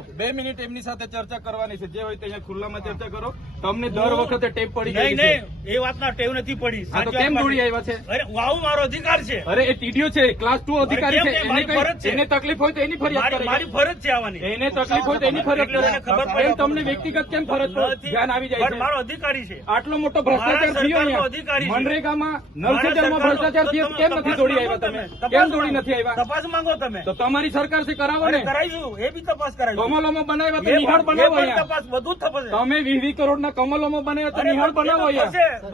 બે મિનિટ એમની સાથે ચર્ચા કરવાની છે. જે હોય તે અહીંયા ખુલ્લામાં ચર્ચા કરો. તમને દર વખતે ટેપ પડી ગઈ છે નહીં એ વાતના ટેવ નથી પડી. તો કેમ દોડી આવ્યા છે? અરે વાવ મારો અધિકાર છે. અરે એ ટીડીઓ છે ક્લાસ ટુ અધિકારી છે. એને તકલીફ હોય તો એની ફરિયાદ કરે મારી ફરજ છે આવવાની. એને તકલીફ હોય તો એની ફરિયાદ કરે ખબર પડે. તમને વ્યક્તિગત કેમ ફરજ ધ્યાન આવી જાય છે. મારો અધિકારી છે. આટલો મોટો ભ્રષ્ટાચાર થયો અહીંયા. મનરેગામાં સરકારનો- ભ્રષ્ટાચાર થયો કેમ નથી દોડી આવ્યા તમે? કેમ દોડી નથી આવ્યા? તપાસ માંગો તમે. તો તમારી સરકારથી કરાવો ને. કરાવીશું. એ બી તપાસ કરાવીશું. કમલોમાં બનાવ્યા તો નિહાળ બનાવો તપાસ બધું થશે તમે વીસ વીસ કરોડના કમલોમાં બનાવ્યા તો નિહાળ બનાવો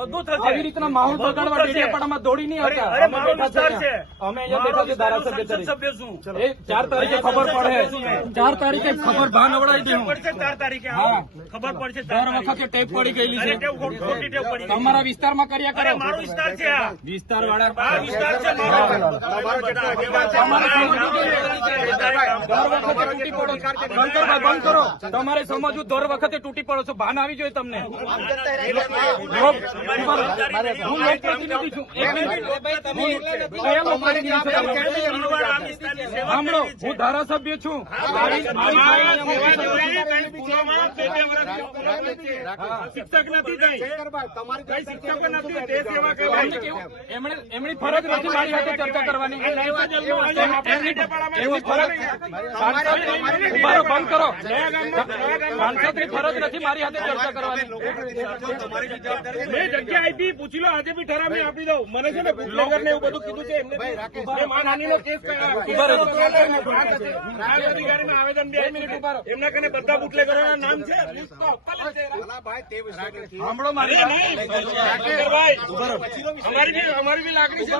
બધું થશે. આવી રીતના માહોલ બગાડવા. ડેડિયાપાડામાં દોડી નહીં આવતા. અમે બેઠા છે છે. અમે અહીંયા બેઠા છે ધારાસભ્ય છું. એ ચાર તારીખે ખબર પડે. ચાર તારીખે ખબર ભાન અવડાવી દે પડશે ચાર તારીખે હા. ખબર પડશે દર વખતે ટેપ પડી ગયેલી છે. તમારા વિસ્તારમાં કર્યા કરે. મારો વિસ્તાર છે વિસ્તાર વાળા વિસ્તાર છે મારો. તમારે સમજવું દર વખતે તૂટી પડો છો. ભાન આવી જોઈએ તમને? સાંભળો હું ધારાસભ્ય છું શિક્ષક નથી કઈ કઈ શિક્ષકો નથી તે સેવા તમને એમણે એમની ફરજ નથી મારી સાથે ચર્ચા કરવાની એમની એમની ફરજ સાંસદ ઊભા બંધ કરો સાંસદની ફરજ નથી મારી સાથે ચર્ચા કરવાની મેં જગ્યા આપી પૂછી લો આજે બી ઠરાવ આપી દઉં મને છે ને બુટલેગર ને એવું બધું કીધું છે એમને મેં માનહાનિનો કેસ. ઊભા આવેદન બે મિનિટ છે. એમના કને બધા બુટલેગરોના નામ છે અમારી બી લાગણી છે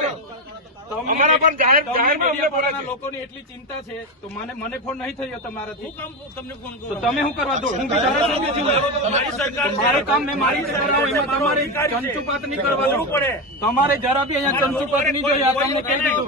અમારા જાહેર જાહેરમાં. લોકોની એટલી ચિંતા છે તો મને મને ફોન નહીં થયો તમારાથી. તમને ફોન તો તમે શું કરવા દો? હું મારી કામ મેં મારી રીતે કરાવું એમાં તમારે ચંચુપાત નહીં કરવાનું તમારે જરા બી અહીંયા ચંચુપાત નહીં જોઈએ તમને કહી દીધું.